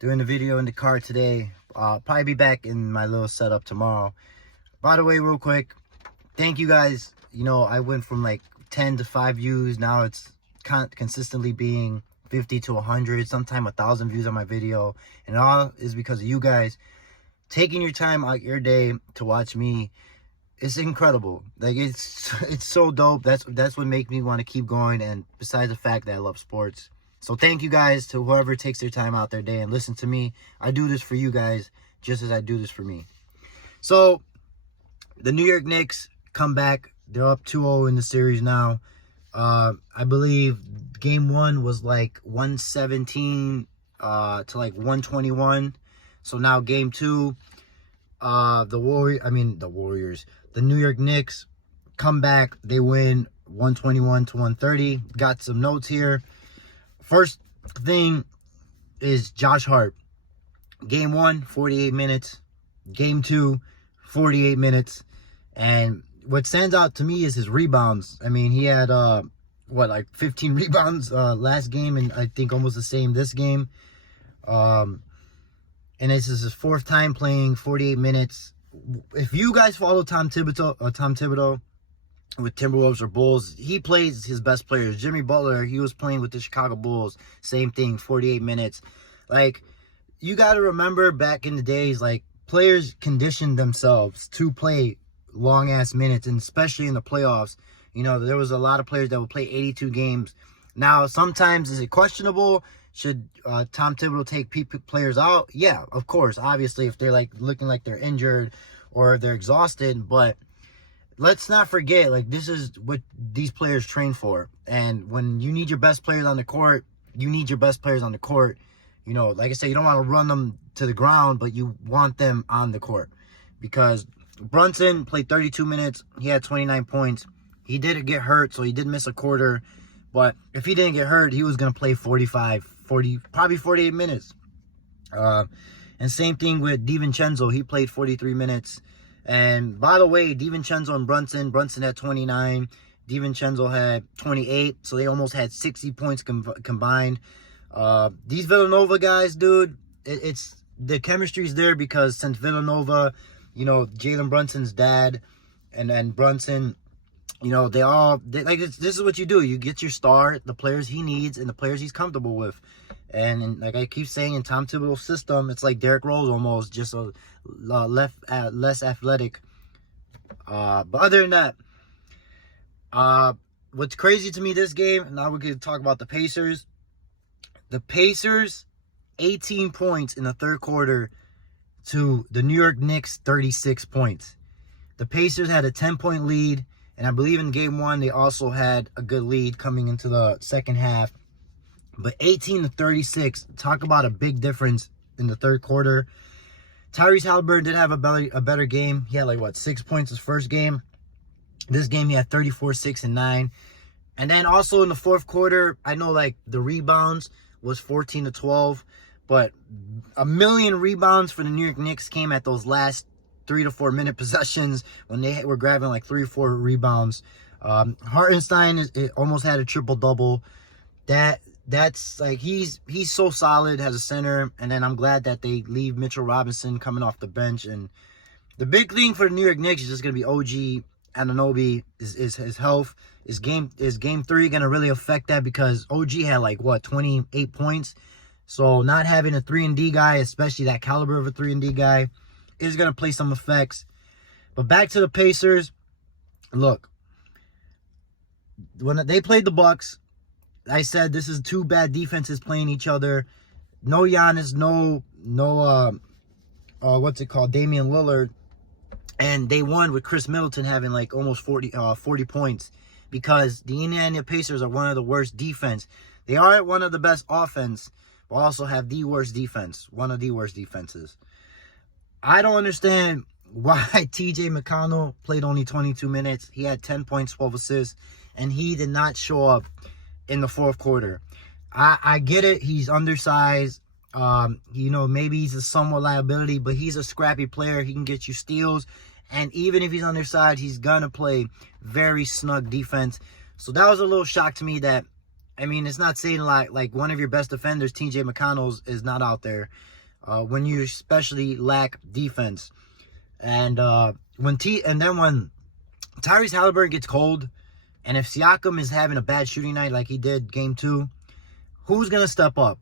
doing the video in the car today. Probably be back in my little setup tomorrow. By the way, real quick, thank you guys. You know, I went from like 10 to 5 views. Now it's consistently being 50 to 100, sometimes 1,000 views on my video. And all is because of you guys taking your time out your day to watch me. It's incredible. Like, it's so dope. That's what makes me want to keep going. And besides the fact that I love sports. So thank you guys to whoever takes their time out their day and listen to me. I do this for you guys just as I do this for me. So the New York Knicks come back. They're up 2-0 in the series now. I believe game 1 was like 117 to like 121. So now game 2, the New York Knicks come back. They win 121 to 130. Got some notes here. First thing is Josh Hart. Game 1, 48 minutes. Game 2, 48 minutes. And what stands out to me is his rebounds. I mean, he had, 15 rebounds last game, and I think almost the same this game. And this is his 4th time playing 48 minutes. If you guys follow Tom Thibodeau with Timberwolves or Bulls, he plays his best players. Jimmy Butler, he was playing with the Chicago Bulls. Same thing, 48 minutes. Like, you got to remember back in the days, like, players conditioned themselves to play long-ass minutes, and especially in the playoffs. You know, there was a lot of players that would play 82 games. Now, sometimes is it questionable? Should Tom Thibodeau take players out? Yeah, of course. Obviously, if they're like looking like they're injured or they're exhausted. But let's not forget, like, this is what these players train for. And when you need your best players on the court, you need your best players on the court. You know, like I said, you don't want to run them to the ground, but you want them on the court. Because Brunson played 32 minutes. He had 29 points. He did get hurt, so he did miss a quarter. But if he didn't get hurt, he was going to play probably 48 minutes. And same thing with DiVincenzo. He played 43 minutes. And by the way, DiVincenzo and Brunson had 29. DiVincenzo had 28. So they almost had 60 points combined. These Villanova guys, dude, it's the chemistry's there because since Villanova, you know, Jalen Brunson's dad and Brunson, you know, this is what you do. You get your star, the players he needs, and the players he's comfortable with. And like I keep saying, in Tom Thibodeau's system, it's like Derrick Rose almost, just a less athletic. But other than that, what's crazy to me this game, now we're going to talk about the Pacers. The Pacers, 18 points in the third quarter to the New York Knicks, 36 points. The Pacers had a 10-point lead. And I believe in game 1, they also had a good lead coming into the second half. But 18 to 36, talk about a big difference in the third quarter. Tyrese Haliburton did have a better game. He had 6 points his first game. This game he had 34, 6, and 9. And then also in the fourth quarter, I know the rebounds was 14 to 12. But a million rebounds for the New York Knicks came at those last 3 to 4 minute possessions when they were grabbing 3 or 4 rebounds. Hartenstein almost had a triple-double. That's he's so solid as a center. And then I'm glad that they leave Mitchell Robinson coming off the bench. And the big thing for the New York Knicks is just going to be OG Anunoby, is his health. Is game 3 going to really affect that? Because OG had 28 points. So not having a 3-and-D guy, especially that caliber of a 3-and-D guy, is going to play some effects. But back to the Pacers. Look, when they played the Bucks, I said this is 2 bad defenses playing each other. No Giannis, no Damian Lillard. And they won with Chris Middleton having almost 40 points, because the Indiana Pacers are one of the worst defense. They are one of the best offense, but also have the worst defense, one of the worst defenses. I don't understand why TJ McConnell played only 22 minutes. He had 10 points, 12 assists, and he did not show up in the fourth quarter. I get it. He's undersized. Maybe he's a somewhat liability, but he's a scrappy player. He can get you steals. And even if he's undersized, he's going to play very snug defense. So that was a little shock to me that I mean, it's not saying like one of your best defenders, T.J. McConnell, is not out there when you especially lack defense. And when Tyrese Halliburton gets cold, and if Siakam is having a bad shooting night like he did game 2, who's going to step up?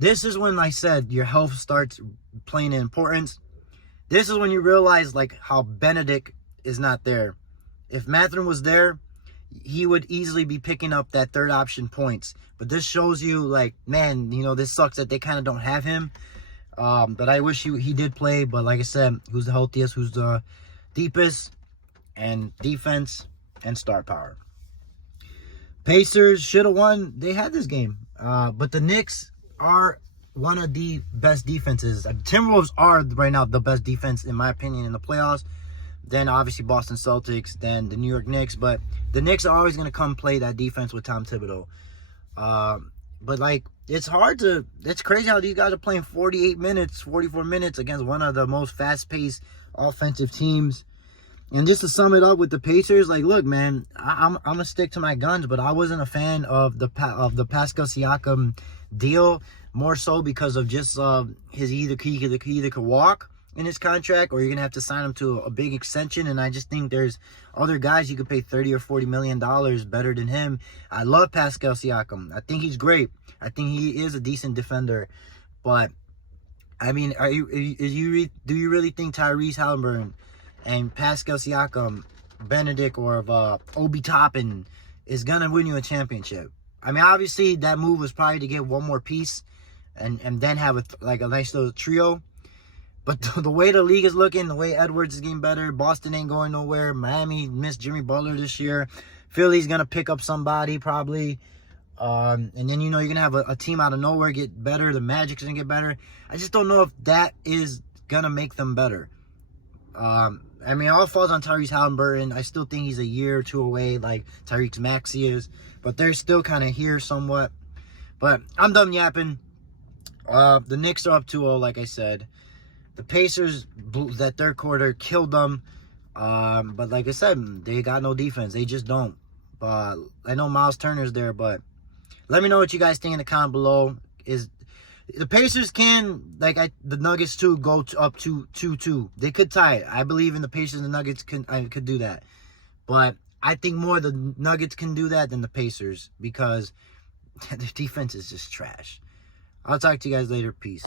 This is when I said your health starts playing an importance. This is when you realize like how Benedict is not there. If Mathurin was there, he would easily be picking up that third option points. But this shows you like, man, you know, this sucks that they kind of don't have him. But I wish he did play. But like I said, who's the healthiest, who's the deepest, and defense and star power. Pacers should have won. They had this game. But the Knicks are one of the best defenses. Timberwolves are right now the best defense, in my opinion, in the playoffs. Then obviously Boston Celtics, then the New York Knicks. But the Knicks are always going to come play that defense with Tom Thibodeau. But like, it's crazy how these guys are playing 48 minutes, 44 minutes against one of the most fast-paced offensive teams. And just to sum it up with the Pacers, like, look, man, I'm gonna stick to my guns, but I wasn't a fan of the Pascal Siakam deal, more so because of just he either could walk in his contract, or you're gonna have to sign him to a big extension. And I just think there's other guys you could pay $30 or $40 million better than him. I love Pascal Siakam. I think he's great. I think he is a decent defender, but I mean, do you really think Tyrese Halliburton and Pascal Siakam, Benedict, or Obi Toppin is gonna win you a championship? I mean, obviously that move was probably to get one more piece and then have a nice little trio. But the way the league is looking, the way Edwards is getting better, Boston ain't going nowhere. Miami missed Jimmy Butler this year. Philly's gonna pick up somebody probably. And then, you know, you're gonna have a team out of nowhere get better. The Magic's gonna get better. I just don't know if that is gonna make them better. I mean, it all falls on Tyrese Halliburton. I still think he's a year or two away, like Tyrese Maxey is. But they're still kind of here somewhat. But I'm done yapping. The Knicks are up 2-0, like I said. The Pacers, that third quarter, killed them. But like I said, they got no defense. They just don't. I know Miles Turner's there, but let me know what you guys think in the comment below. The Pacers can, the Nuggets too, go up to 2-2. They could tie it. I believe in the Pacers and the Nuggets could do that. But I think more the Nuggets can do that than the Pacers because their defense is just trash. I'll talk to you guys later. Peace.